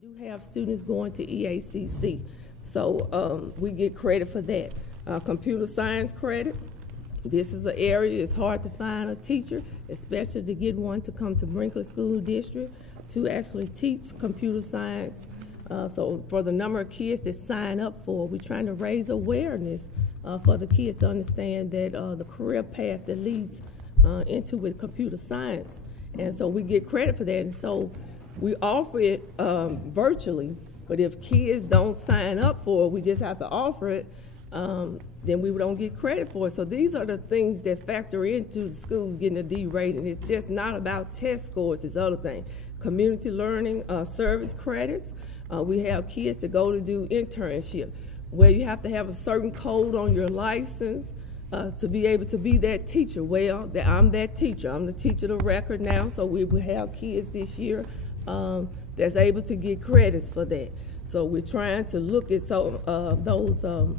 We do have students going to EACC, so we get credit for that. Computer science credit, this is an area it's hard to find a teacher, especially to get one to come to Brinkley School District to actually teach computer science. So for the number of kids that sign up for, we're trying to raise awareness for the kids to understand that the career path that leads into with computer science. And so we get credit for that. And so we offer it virtually, but if kids don't sign up for it, we just have to offer it, then we don't get credit for it. So these are the things that factor into the schools getting a D rating. It's just not about test scores, it's other things. Community learning, service credits. We have kids that go to do internship, where you have to have a certain code on your license to be able to be that teacher. Well, I'm that teacher. I'm the teacher of record now, so we will have kids this year that's able to get credits for that. So we're trying to look at those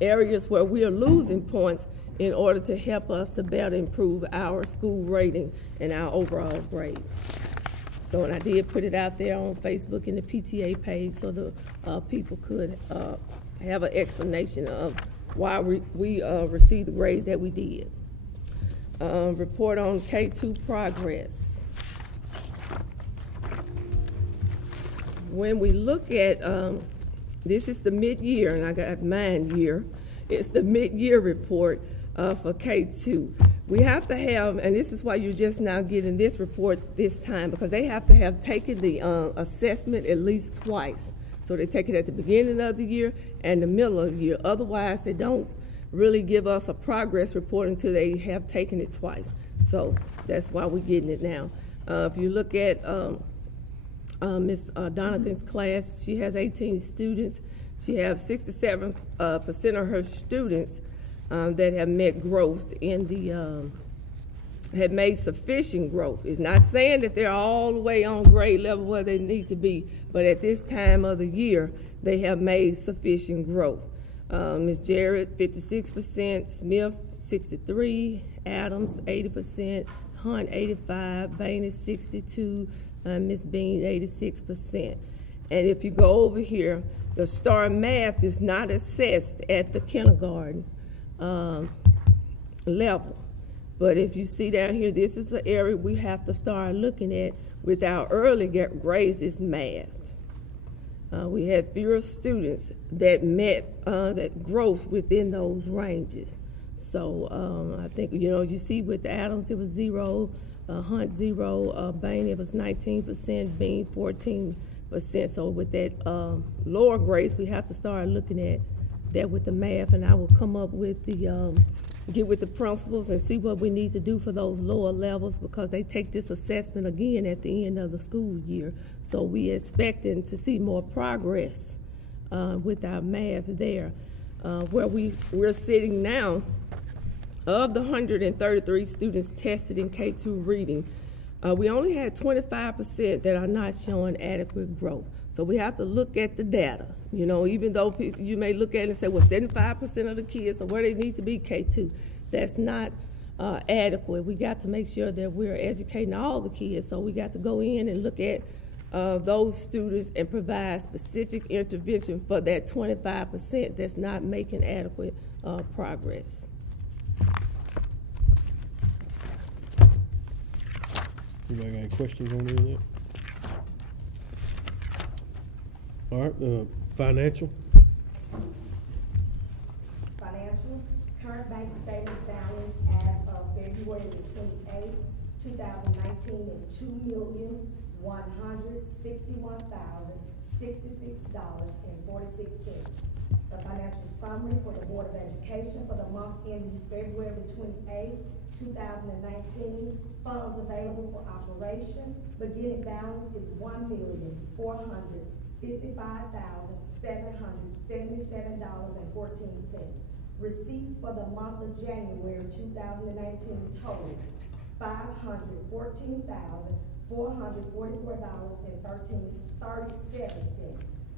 areas where we are losing points in order to help us to better improve our school rating and our overall grade. So, and I did put it out there on Facebook and the PTA page so the people could have an explanation of why we received the grade that we did. Report on K2 progress. When we look at, this is the mid-year, and I got mine year, it's the mid-year report for K2. We have to have, and this is why you're just now getting this report this time, because they have to have taken the assessment at least twice. So they take it at the beginning of the year and the middle of the year. Otherwise, they don't really give us a progress report until they have taken it twice. So that's why we're getting it now. If you look at Ms. Donovan's class, she has 18 students. She has 67% of her students that have met growth in the, have made sufficient growth. It's not saying that they're all the way on grade level where they need to be, but at this time of the year, they have made sufficient growth. Ms. Jarrett, 56%, Smith, 63%, Adams, 80%, Hunt, 85%, Bainey, 62%, Ms. Bean, 86%. And if you go over here, the STAR math is not assessed at the kindergarten level. But if you see down here, this is an area we have to start looking at with our early grades is math. We had fewer students that met that growth within those ranges. So I think, you know, you see with Adams, it was 0, Hunt 0, Bain, it was 19%, Bean 14%. So with that lower grades, we have to start looking at that with the math, and I will come up with the, get with the principals and see what we need to do for those lower levels, because they take this assessment again at the end of the school year. So we expecting to see more progress with our math there. Where we're sitting now, of the 133 students tested in K2 reading, we only had 25% that are not showing adequate growth. So we have to look at the data. You know, even though you may look at it and say, well, 75% of the kids are where they need to be K2. That's not adequate. We got to make sure that we're educating all the kids. So we got to go in and look at those students and provide specific intervention for that 25% that's not making adequate progress. Anybody got any questions on any of that? All right, financial. Financial, current bank statement balance as of February the 28th, 2019 is $2,161,066.46. The financial summary for the Board of Education for the month ending February the 28th, 2019, funds available for operation. Beginning balance is $1,455,777.14. Receipts for the month of January 2019 total $514,444.37.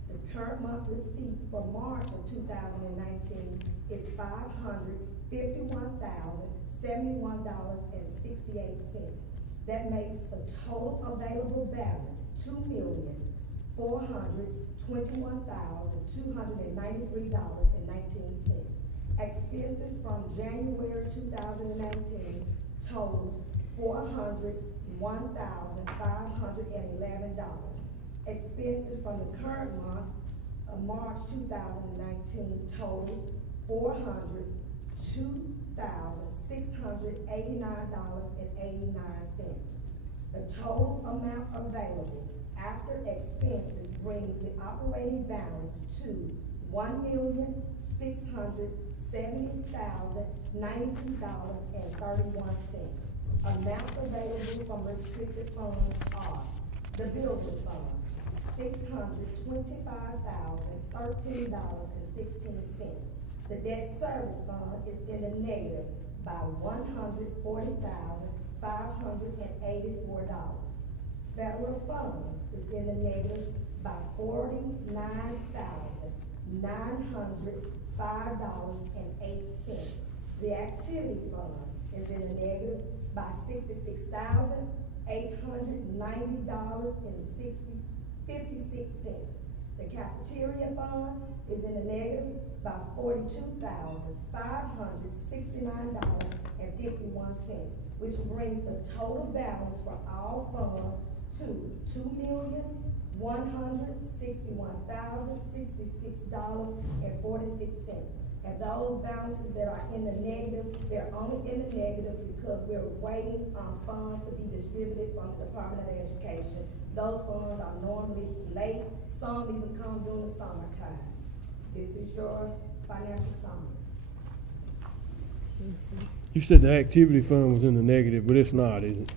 The current month receipts for March of 2019 is $551,071.68. That makes the total available balance $2,455,777.14. $421,293.19. Expenses from January 2019 totals $401,511. Expenses from the current month of March 2019 totals $402,689.89. The total amount available after expenses brings the operating balance to $1,670,092.31. Amounts available from restricted funds are the building fund, $625,013.16. The debt service fund is in the negative by $140,584. Federal fund is in the negative by $49,905.08. The activity fund is in the negative by $66,890.56. The cafeteria fund is in the negative by $42,569.51, which brings the total balance for all funds to $2,161,066.46. And those balances that are in the negative, they're only in the negative because we're waiting on funds to be distributed from the Department of Education. Those funds are normally late. Some even come during the summertime. This is your financial summary. You said the activity fund was in the negative, but it's not, is it?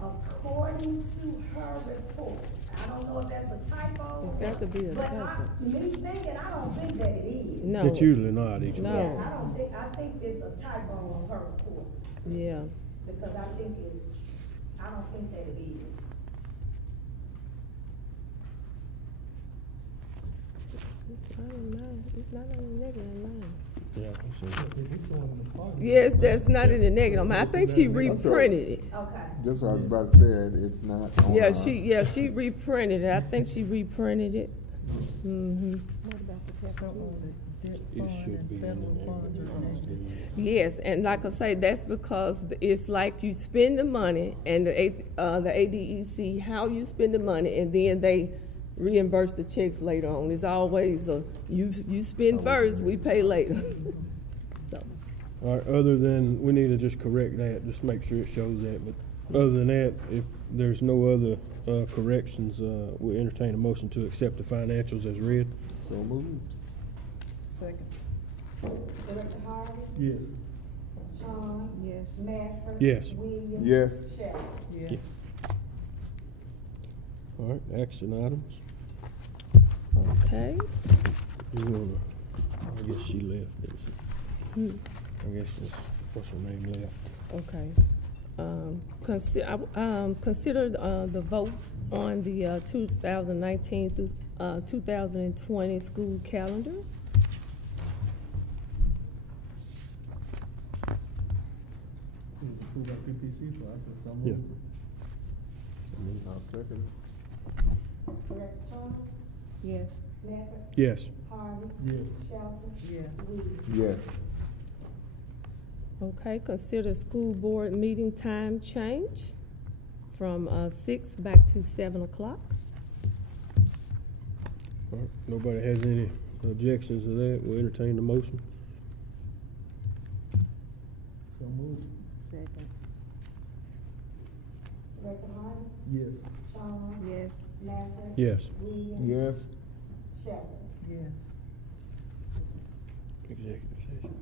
According to her report, I don't know if that's a typo. It's got to be a typo. Me thinking, I don't think that it is. No. It's usually not each No. month. Yeah, I think it's a typo on her report. Yeah. Because I don't think that it is. I don't know. It's not on the negative line. Yeah, I see. Yes, that's not in the negative. I think she reprinted it. Okay. That's what I was about to say, it's not on. Yeah, she reprinted it. I think she reprinted it. Mm-hmm. What about the capital, the debt It fund should and be in federal the funds are negative. Yes, and like I say, that's because it's like you spend the money and the ADEC, how you spend the money, and then they reimburse the checks later on. It's always you spend first, we pay later. So. All right, other than, we need to just correct that, just make sure it shows that, but other than that, if there's no other corrections, we'll entertain a motion to accept the financials as read. So moved. Second. Director Harvey? Yes. Sean? Yes. Manford? Yes. Williams? Yes. Shelley? Yes. All right, action items. Okay. You wanna, I guess she left, didn't she? I guess that's, what's her name left? Okay. Consider the vote on the 2019 through 2020 school calendar. Approved by PPC, so I said so Yeah. moved. I'll second it. Director Sean? Yes. Manford? Yes. Harvey? Yes. Shelton? Yes. Williams? Yes. Okay, consider school board meeting time change from 6 back to 7 o'clock. All right, nobody has any objections to that, we'll entertain the motion. So moved. Second. Director Harvey? Yes. Sean? Yes. Manford? Yes. Williams? Yes. Shelton? Yes. Executive session.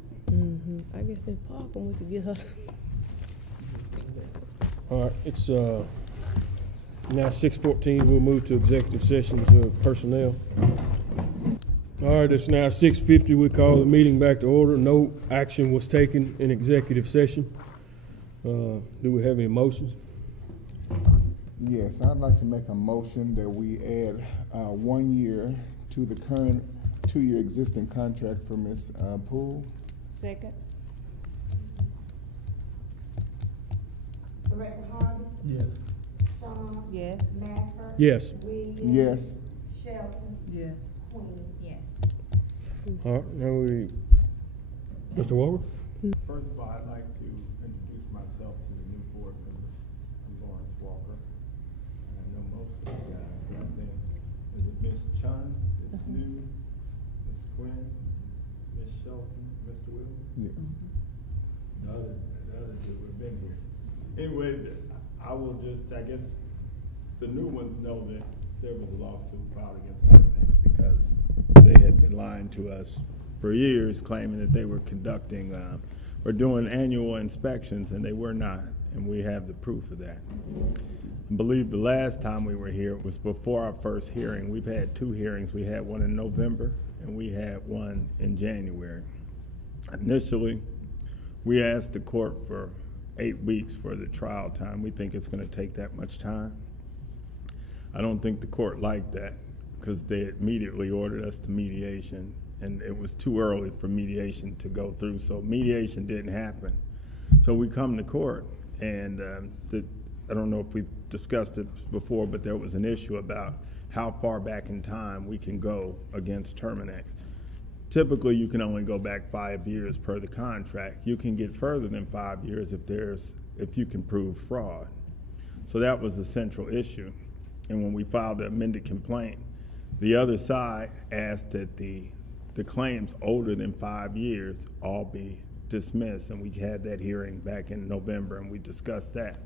I guess in parking we could get her. All right, it's now 6:14. We'll move to executive sessions of personnel. All right, it's now 6:50. We call the meeting back to order. No action was taken in executive session. Do we have any motions? Yes, I'd like to make a motion that we add 1 year to the current 2-year existing contract for Ms. Poole. Second. Director Harvey? Yes. Shaw. Yes. Mafford. Yes. Williams. Yes. Shelton. Yes. Queen. Yes. All right, now Mr. Walker? First of all, I'd like to introduce myself to the new board members. I'm Lawrence Walker. I know most of you guys, but I think, is it Miss Chun, Miss New, Miss Quinn, Miss Shelton, Mr. Will? Yeah. The others that have been here. Anyway, I will just, I guess, the new ones know that there was a lawsuit filed against TERMINIX because they had been lying to us for years, claiming that they were conducting or doing annual inspections, and they were not, and we have the proof of that. I believe the last time we were here, it was before our first hearing. We've had 2 hearings. We had one in November, and we had one in January. Initially, we asked the court for 8 weeks for the trial time. We think it's going to take that much time. I don't think the court liked that because they immediately ordered us to mediation, and it was too early for mediation to go through, so mediation didn't happen. So we come to court, and I don't know if we've discussed it before, but there was an issue about how far back in time we can go against TERMINIX. Typically, you can only go back 5 years per the contract. You can get further than 5 years if you can prove fraud. So that was a central issue. And when we filed the amended complaint, the other side asked that the claims older than 5 years all be dismissed, and we had that hearing back in November, and we discussed that.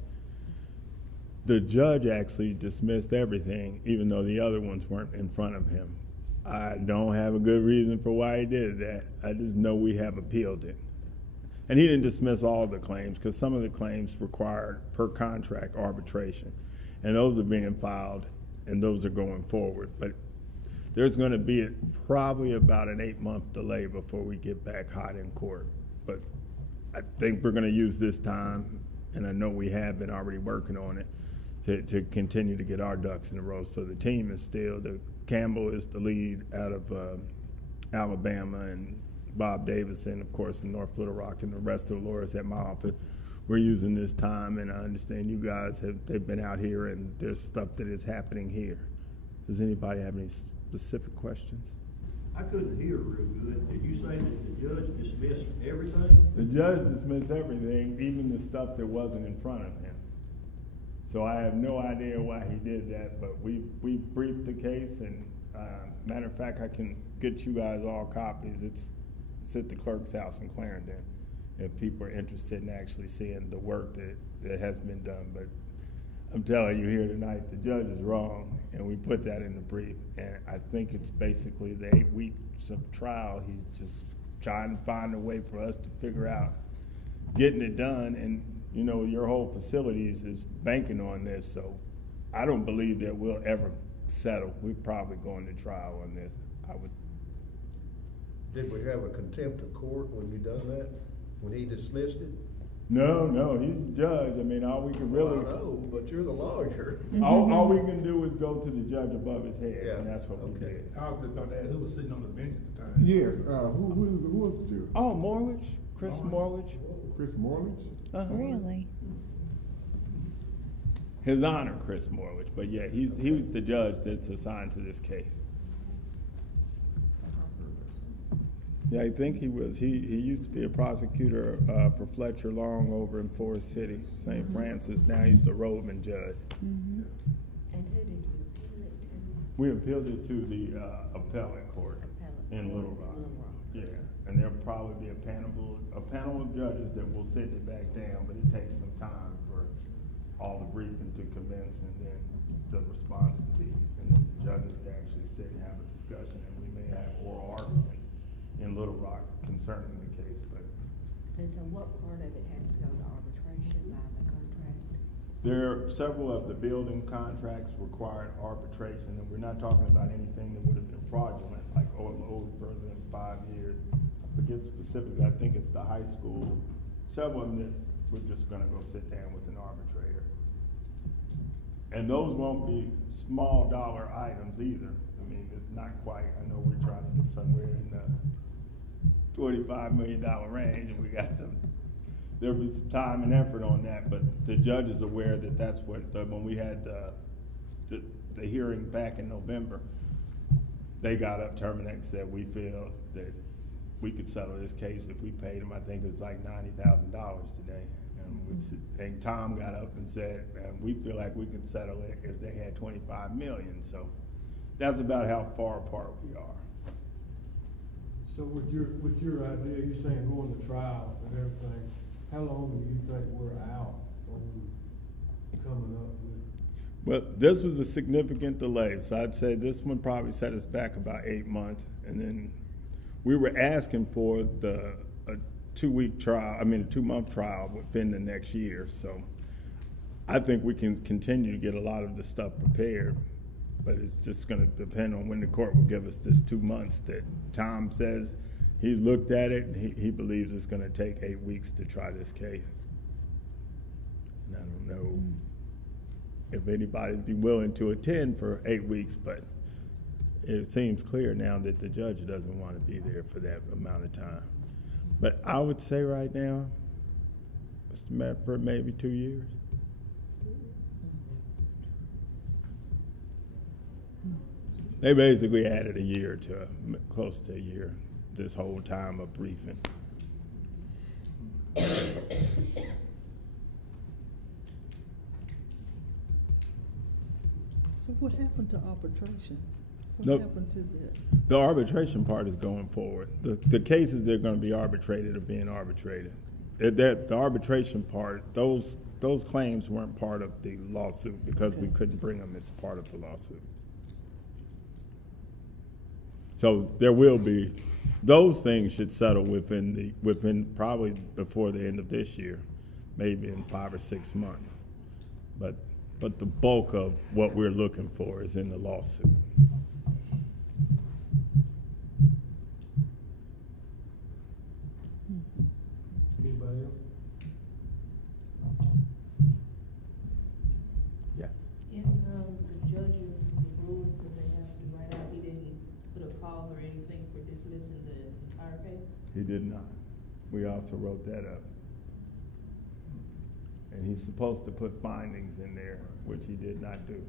The judge actually dismissed everything, even though the other ones weren't in front of him. I don't have a good reason for why he did that. I just know we have appealed it. And he didn't dismiss all the claims, because some of the claims required per contract arbitration. And those are being filed, and those are going forward. But there's going to be probably about an 8-month delay before we get back hot in court. But I think we're going to use this time, and I know we have been already working on it, to continue to get our ducks in a row. So the team is still, Campbell is the lead out of Alabama, and Bob Davison, of course, in North Little Rock, and the rest of the lawyers at my office. We're using this time, and I understand you guys they've been out here, and there's stuff that is happening here. Does anybody have any specific questions? I couldn't hear real good. Did you say that the judge dismissed everything? The judge dismissed everything, even the stuff that wasn't in front of him. So I have no idea why he did that, but we briefed the case, and matter of fact, I can get you guys all copies. It's at the clerk's house in Clarendon, if people are interested in actually seeing the work that has been done. But I'm telling you here tonight, the judge is wrong, and we put that in the brief. And I think it's basically the 8 weeks of trial. He's just trying to find a way for us to figure out getting it done. And you know, your whole facility is banking on this, so I don't believe that we'll ever settle. We're probably going to trial on this. I would. Did we have a contempt of court when you done that? When he dismissed it? No, he's the judge. I mean, all we can really. Well, I know, but you're the lawyer. all we can do is go to the judge above his head, Yeah, and that's what we did. I was just going to ask, who was sitting on the bench at the time? Yes, who was the judge? Oh, Morwich? Chris Morwich? Chris Morwich? Really? His Honor, Chris Morwich. But yeah, he was the judge that's assigned to this case. Yeah, I think he was. He used to be a prosecutor for Fletcher Long over in Forest City, St. Francis. Now he's the Roman judge. Mm-hmm. And who did you appeal it to? We appealed it to the appellate court in Little Rock. Yeah, and there'll probably be a panel of judges that will sit it back down, but it takes some time for all the briefing to commence and then the response to be, and then the judges to actually sit and have a discussion, and we may have oral argument in Little Rock concerning the case. But And so what part of it has to go to arbitration by the contract? there are several of the building contracts required arbitration, and we're not talking about anything that would have been fraudulent, like owed further than 5 years. I forget specifically, I think it's the high school. Several of them that we're just gonna go sit down with an arbitrator. And those won't be small dollar items either. I mean, it's not quite, I know we're trying to get somewhere in the $25 million range, and we got some there'll be some time and effort on that, but the judge is aware that that's what, when we had the hearing back in November, they got up, TERMINIX said, we feel that we could settle this case if we paid them, I think it was like $90,000 today. And Tom got up and said, we feel like we could settle it if they had 25 million. So that's about how far apart we are. So with your idea, you're saying going to trial and everything, how long do you think we're out on coming up with? Well, this was a significant delay, so I'd say this one probably set us back about 8 months, and then we were asking for a 2-week trial, I mean a 2-month trial within the next year. So I think we can continue to get a lot of the stuff prepared, but it's just going to depend on when the court will give us this 2 months that Tom says he looked at it and he believes it's going to take 8 weeks to try this case. And I don't know if anybody would be willing to attend for 8 weeks, but it seems clear now that the judge doesn't want to be there for that amount of time. But I would say right now, it's for maybe 2 years. They basically added a year to close to a year this whole time of briefing. So what happened to arbitration? What Nope. happened to that? The arbitration part is going forward. The cases that are going to be arbitrated are being arbitrated. The arbitration part, those claims weren't part of the lawsuit because we couldn't bring them as part of the lawsuit. So there will be, those things should settle within probably before the end of this year, maybe in 5 or 6 months. But the bulk of what we're looking for is in the lawsuit. Anybody else? Yeah. In the judge's rulings that they have to write out, he didn't put a cause or anything for dismissing the entire case? He did not. We also wrote that up. And he's supposed to put findings in there, which he did not do.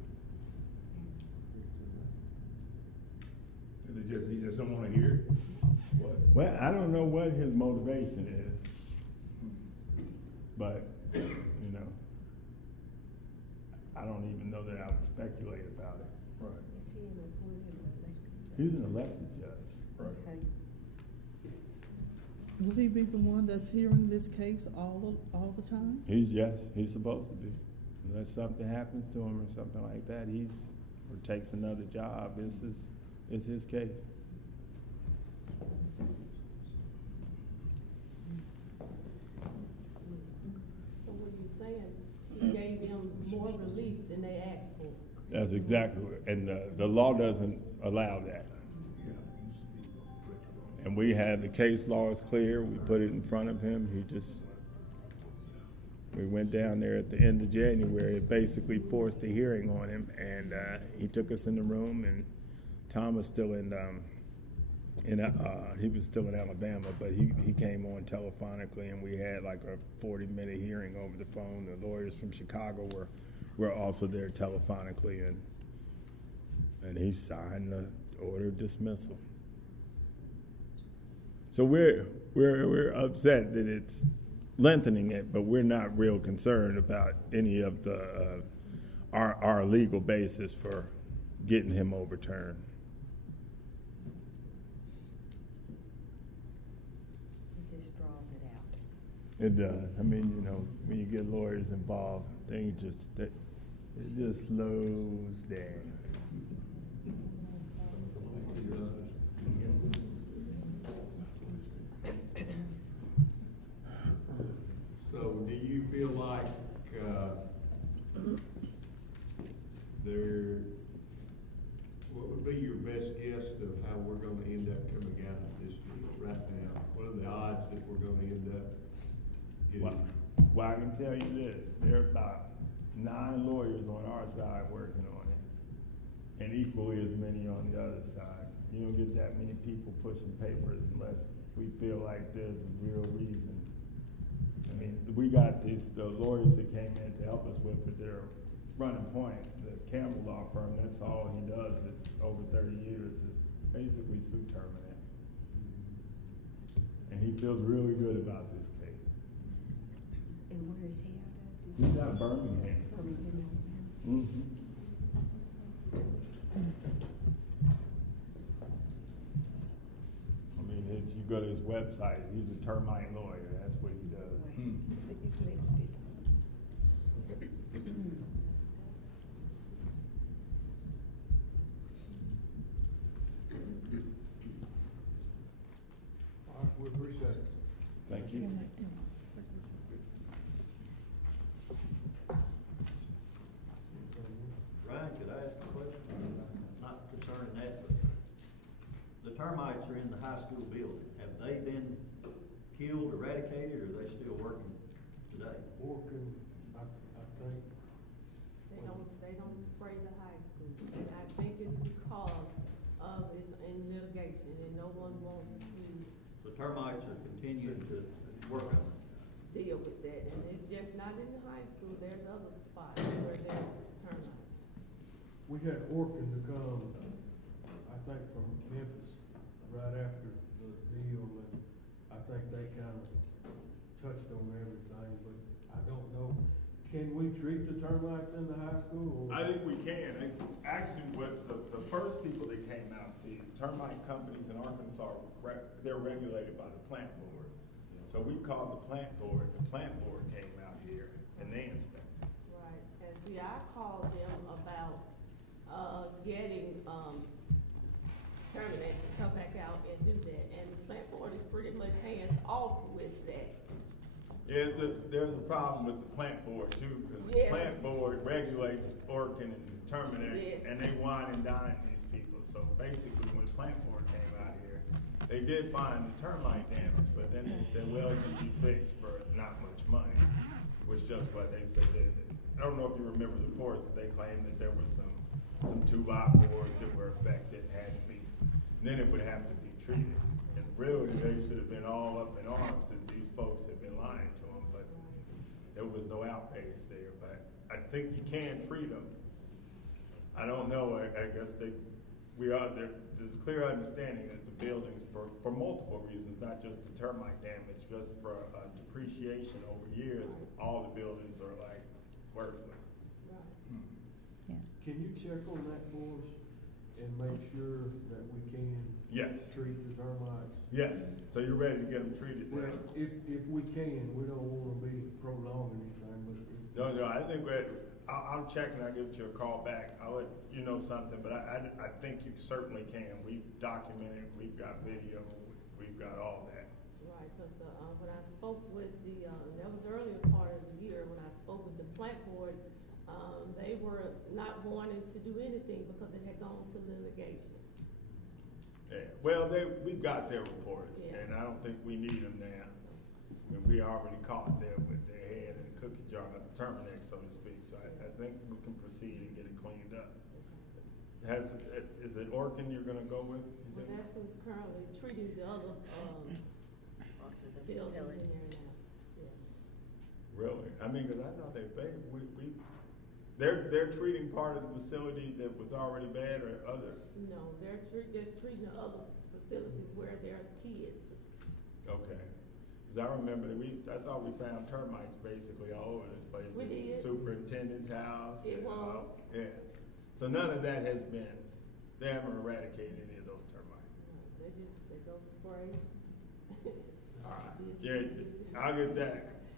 He just don't want to hear it? What? Well, I don't know what his motivation is, but, you know, I don't even know that I would speculate about it. Right. Is he an appointed or elected? He's an elected judge. Right. Okay. Will he be the one that's hearing this case all the time? Yes, he's supposed to be. Unless something happens to him or something like that, or takes another job, it's his case. So what you're saying, he gave them more relief than they asked for. That's exactly what, and the law doesn't allow that. And we had the case law is clear, we put it in front of him, we went down there at the end of January, it basically forced a hearing on him, and he took us in the room, and Tom was still he was still in Alabama, but he came on telephonically, and we had like a 40-minute hearing over the phone. The lawyers from Chicago were also there telephonically, and he signed the order of dismissal. So we're upset that it's lengthening it, but we're not real concerned about any of the our legal basis for getting him overturned. It just draws it out. It does. I mean, you know, when you get lawyers involved, it just slows down. So do you feel like what would be your best guess of how we're going to end up coming out of this deal right now? What are the odds that we're going to end up getting? Well, I can tell you this, there are about 9 lawyers on our side working on it, and equally as many on the other side. You don't get that many people pushing papers unless we feel like there's a real reason and a mean, we got the lawyers that came in to help us with, but they're running point. The Campbell Law Firm, that's all he does. It's over 30 years. Is basically sue TERMINIX. And he feels really good about this case. And where is he out of? He's out of Birmingham. Birmingham. Mm-hmm. I mean, you go to his website, he's a termite lawyer. That's what he does. He's listed. All right, we appreciate it. Thank you. Ryan, could I ask a question? Not concerning that, but the termites are in the high school building. Have they been killed, eradicated, or are they still working today? Working, I think. They don't spray the high school, and I think it's because of it's in litigation, and no one wants to So termites are continuing to work on it. deal with that, and it's just not in the high school, there's other spots where there's termites. We had Orkin to come, I think from Memphis, right after the deal, and I think they kind of touched on everything, but I don't know. Can we treat the termites in the high school? Or? I think we can. Actually, what the first people that came out, the termite companies in Arkansas, they're regulated by the plant board. So we called the plant board. The plant board came out here and they inspected. Right, and see, I called them about, getting, TERMINIX to come back out and do that, and the plant board is pretty much hands off with that. Yeah, there's a problem with the plant board too, because the plant board regulates Orkin and TERMINIX, and they wine and dine these people. So basically, when the plant board came out here, they did find the termite damage, but then they said, well, it can be fixed for not much money, which just what they said. I don't know if you remember the report, but they claimed that there was some 2x4s that were affected, had to be, and then it would have to be treated. And really, they should have been all up in arms that these folks had been lying to them, but there was no outrage there. But I think you can treat them. I don't know. I guess there's a clear understanding that the buildings, for multiple reasons, not just the termite damage, just for depreciation over years, all the buildings are like worthless. Can you check on that for us and make sure that we can treat the termites? Yes. So you're ready to get them treated? Well, if we can, we don't want to be prolonging anything, but. No, I think I'll check and I'll give you a call back. I'll let you know something, but I think you certainly can. We've documented, we've got video, we've got all that. Right, because when I spoke with that was the earlier part of the year, when I spoke with the plant board, they were not wanting to do anything because it had gone to litigation. Yeah. Well, we've got their report, and I don't think we need them now. I mean, we already caught them with their head in the cookie jar of TERMINIX, so to speak. So I think we can proceed and get it cleaned up. Is it Orkin you're going to go with? Well, that's who's currently treating the other buildings in there now. Yeah. Really? I mean, because I thought they're treating part of the facility that was already bad, or other? No, they're just treating the other facilities where there's kids. Okay. Because I remember I thought we found termites basically all over this place. We did. The superintendent's house. It was. Yeah. So none of that has been, they haven't eradicated any of those termites. No, they go spray. All right. Yeah,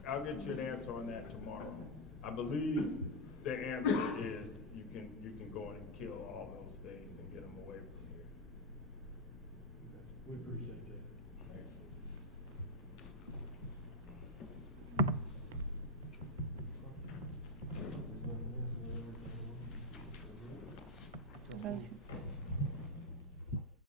I'll get you an answer on that tomorrow. I believe the answer is you can go in and kill all those things and get them away.